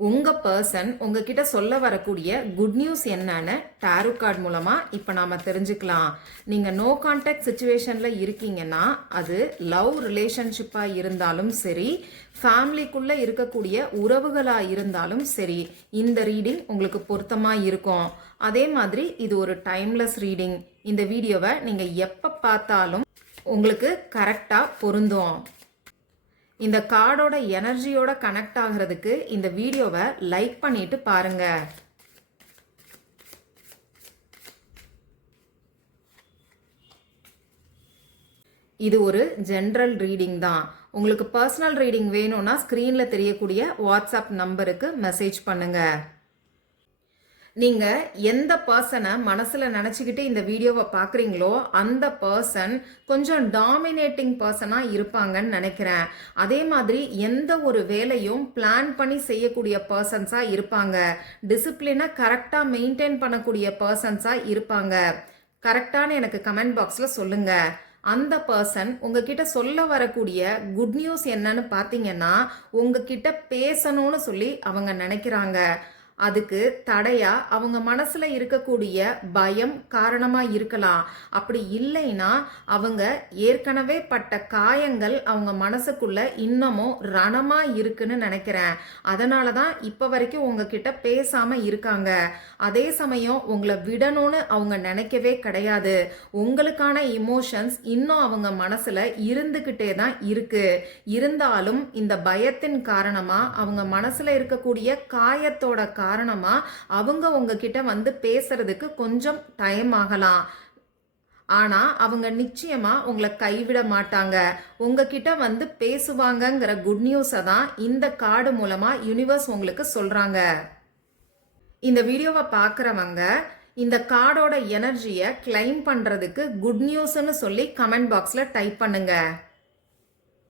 உங்க பர்சன் உங்ககிட்ட சொல்ல வரக்கூடிய குட் நியூஸ் என்னன்னு டாரோ கார்டு மூலமா இப்ப நாம தெரிஞ்சுக்கலாம். நீங்க நோ கான்டாக்ட் சுச்சுவேஷன்ல இருக்கீங்கன்னா அது லவ் ரிலேஷன்ஷிப்பா இருந்தாலும் சரி, ஃபேமிலிக்குள்ள இருக்கக்கூடிய உறவுகளா இருந்தாலும் சரி, இந்த ரீடிங் உங்களுக்கு பொருத்தமா இருக்கும். அதே மாதிரி இது ஒரு டைம்லெஸ் ரீடிங். இந்த வீடியோவை நீங்க எப்ப பார்த்தாலும் உங்களுக்கு கரெக்டா பொருந்தும். இந்த கார்டோட எனர்ஜியோட கனெக்ட் ஆகிறதுக்கு இந்த வீடியோவை லைக் பண்ணிட்டு பாருங்க. இது ஒரு ஜென்ரல் ரீடிங் தான். உங்களுக்கு பர்சனல் ரீடிங் வேணும்னா ஸ்கிரீன்ல தெரியக்கூடிய வாட்ஸ்அப் நம்பருக்கு மெசேஜ் பண்ணுங்க. நீங்க எந்த பர்சனை மனசுல நினைச்சுக்கிட்டு இந்த வீடியோவை பாக்குறீங்களோ அந்த பர்சன் கொஞ்சம் டாமினேட்டிங் பர்சனா இருப்பாங்கன்னு நினைக்கிறேன். அதே மாதிரி எந்த ஒரு வேலையும் பிளான் பண்ணி செய்யக்கூடிய பர்சன்ஸா இருப்பாங்க. டிசிப்ளினை கரெக்டா மெயின்டைன் பண்ணக்கூடிய பர்சன்ஸா இருப்பாங்க. கரெக்டான எனக்கு கமெண்ட் பாக்ஸ்ல சொல்லுங்க. அந்த பர்சன் உங்ககிட்ட சொல்ல வரக்கூடிய குட் நியூஸ் என்னன்னு பாத்தீங்கன்னா, உங்ககிட்ட பேசணும்னு சொல்லி அவங்க நினைக்கிறாங்க. அதுக்கு தடையா அவங்க மனசுல இருக்கக்கூடிய பயம் காரணமா இருக்கலாம். அப்படி இல்லைன்னா அவங்க ஏற்கனவே பட்ட காயங்கள் அவங்க மனசுக்குள்ள இன்னமும் ரணமா இருக்குன்னு நினைக்கிறேன். அதனாலதான் இப்ப வரைக்கும் உங்ககிட்ட பேசாம இருக்காங்க. அதே சமயம் உங்களை விடணும்னு அவங்க நினைக்கவே கிடையாது. உங்களுக்கான இமோஷன்ஸ் இன்னும் அவங்க மனசுல இருந்துகிட்டே தான் இருக்கு. இருந்தாலும் இந்த பயத்தின் காரணமா அவங்க மனசுல இருக்கக்கூடிய காயத்தோட காரணமா அவங்க உங்ககிட்ட வந்து பேசுறதுக்கு கொஞ்சம் டைம் ஆகலாம். ஆனா அவங்க நிச்சயமா உங்களை கைவிட மாட்டாங்க. உங்ககிட்ட வந்து பேசுவாங்கங்கிற குட் நியூஸை தான் இந்த கார்டு மூலமா யூனிவர்ஸ் உங்களுக்கு சொல்றாங்க. இந்த வீடியோவை பார்க்குறவங்க இந்த கார்டோட எனர்ஜியை கிளைம் பண்றதுக்கு குட் நியூஸ்னு சொல்லி கமெண்ட் பாக்ஸ்ல டைப் பண்ணுங்க.